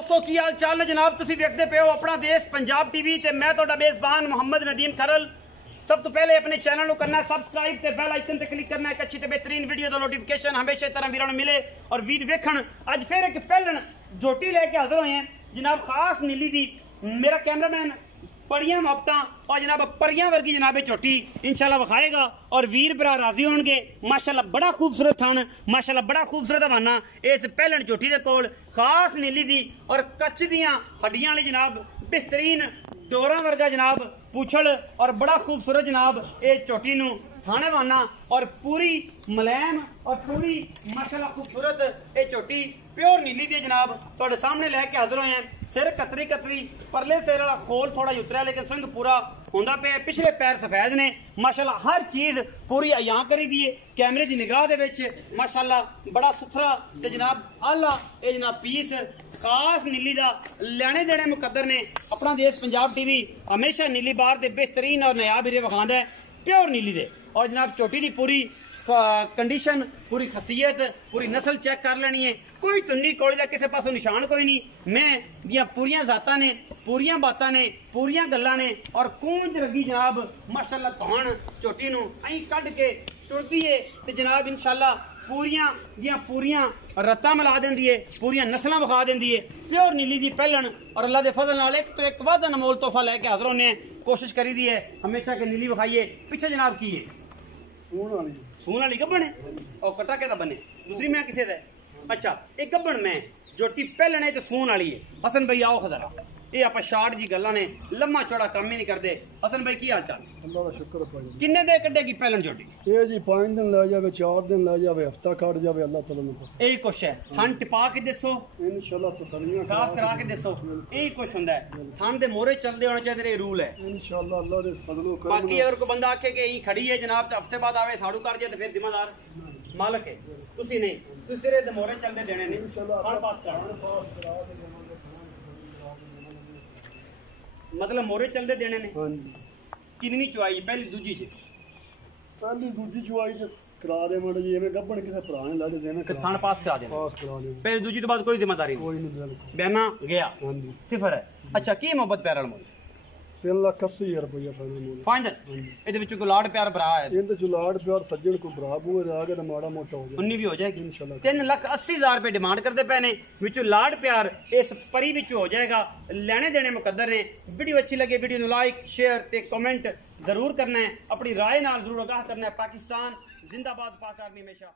दोस्तों की हाल चाल ने जनाब तुसी देखते पे हो अपना देश पंजाब टीवी ते मैं तो मेजबान मोहम्मद नदीम खरल। सब तो पहले अपने चैनल को करना सब्सक्राइब ते बेल आइकन ते क्लिक करना एक अच्छी ते बेहतरीन वीडियो दा नोटिफिकेशन हमेशा तरह वीरों मिले। और वीर वेखण अज फिर एक पहलन जोटी लेके हाजिर हुए हैं जनाब खास नीली दी। मेरा कैमरामैन परियां मोहब्बत और जनाब परियां वर्गी जनाब झोटी इंशाल्लाह विखाएगा और वीर भरा राजी होंगे। माशाल्लाह बड़ा खूबसूरत थान, माशाल्लाह बड़ा खूबसूरत हवाना इस पहलन झोटी दे कोल खास नीली दी और कच्च दियां हड्डियां वाली जनाब बेहतरीन डोरा वर्गा जनाब पूछल और बड़ा खूबसूरत जनाब ये झोटी नू थाने वाना और पूरी मुलायम और पूरी माशाल्लाह खूबसूरत ये झोटी प्योर नीली दी जनाब तुहाडे सामने लैके हाजिर होए हैं। सिर कतरी कतरी परले सिर वाला खोल थोड़ा उतरिया लेकिन सिंह पूरा होंदा पे। पिछले पैर सफेद ने माशाल्लाह हर चीज पूरी अयां करी दी है कैमरे की निगाह दे विच माशाल्लाह बड़ा सुथरा ते जनाब आला ये जनाब पीस खास नीली दा लेने देने मुकद्दर ने। अपना देश पंजाब टीवी हमेशा नीली बार दे बेहतरीन और नयाब हीरे विखांदा है प्योर नीली दे। और जनाब चोटी दी पूरी कंडीशन पूरी खसीयत पूरी नस्ल चेक कर लेनी है। कोई तुंडी कोड़ी का किसी पासों निशान कोई नहीं। मैं दियां पूरियां जातां ने पूरियां बातां ने पूरियां गल्लां ने और कूंज रगी जनाब माशाल्लाह कौन चोटी नू अं कढ़ के टुरदी है ते जनाब इंशाल्लाह पूरियां दियां पूरियां रत्तां मिला देंदी है पूरियां नस्लां विखा देंदी है प्योर नीली दी पहलन। और अल्लाह दे फजल नाल एक तो एक वादा अनमोल तोहफा लैके हाजिर होने कोशिश करी दी है हमेशा के नीली विखाइए। पीछे जनाब की है सून वाली गब्बन है और कटा के बने दूसरी मैं किसे दा अच्छा एक गब्बन मैं जोटी पहले है तो सून वाली है। हसन भाई आओ खजरा ये आप शार्ट जी गल्लां ने लम्मा चौड़ा काम ही नहीं करते। हसन भाई की हाल चाल अल्लाह दा शुक्र भाई किन्ने दे कड्डेगी पहलन जोटी ये जी 5 दिन ले जावे 4 दिन ले जावे हफ्ता काट जावे अल्लाह ताला ने पता यही कुछ है। थन टिपा के दसो इंशाल्लाह तसल्लियां साफ करा के दसो यही कुछ हुंदा है। थन दे मोरे चलदे होने चाहिए रूल है इंशाल्लाह अल्लाह दे फजलो कर। बाकी अगर कोई बंदा आखे कि यही खड़ी है जनाब हफ्ते बाद आवे साड़ू कर जाए तो फिर जिम्मेदार मालक है तुसी नहीं तुसी तेरे दे मोरे चलदे देने ने हर बात कर मतलब मोरे चलते देने ने। हां जी कितनी चुआई पहली दूजी से पहली दूजी चुआई च करा दे मड़ जी एवें गब्बन किसे भरा ने लादे देने थान पास करा देना पास करा दे पहली दूजी तो बाद कोई जिम्मेदारी नहीं कोई नहीं बिल्कुल बहना गया हां जी सिफर है। अच्छा की मोहब्बत प्यार वाला 3,80,000 रुपया फाइनल मोल फाइनल ਇਹਦੇ ਵਿੱਚ ਕੋਈ ਲਾੜ ਪਿਆਰ ਭਰਾ ਹੈ ਇਹਦੇ ਚ ਲਾੜ ਪਿਆਰ ਸੱਜਣ ਕੋ ਭਰਾ ਬੂਏ ਆ ਕੇ ਤਾਂ ਮਾੜਾ ਮੋਟਾ ਹੋ ਜਾਏ 19 ਵੀ ਹੋ ਜਾਏਗੀ इंशाल्लाह 3,80,000 ਰੁਪਏ ਡਿਮਾਂਡ ਕਰਦੇ ਪਏ ਨੇ ਵਿੱਚੋਂ ਲਾੜ ਪਿਆਰ ਇਸ ਪਰੀ ਵਿੱਚ ਹੋ ਜਾਏਗਾ ਲੈਣੇ ਦੇਣੇ ਮੁਕੱਦਰ ਨੇ। ਵੀਡੀਓ अच्छी लगे वीडियो ਨੂੰ लाइक शेयर ਤੇ कमेंट जरूर करना है अपनी राय नाल जरूर आगाह करना है। पाकिस्तान जिंदाबाद पाक आर्मी हमेशा।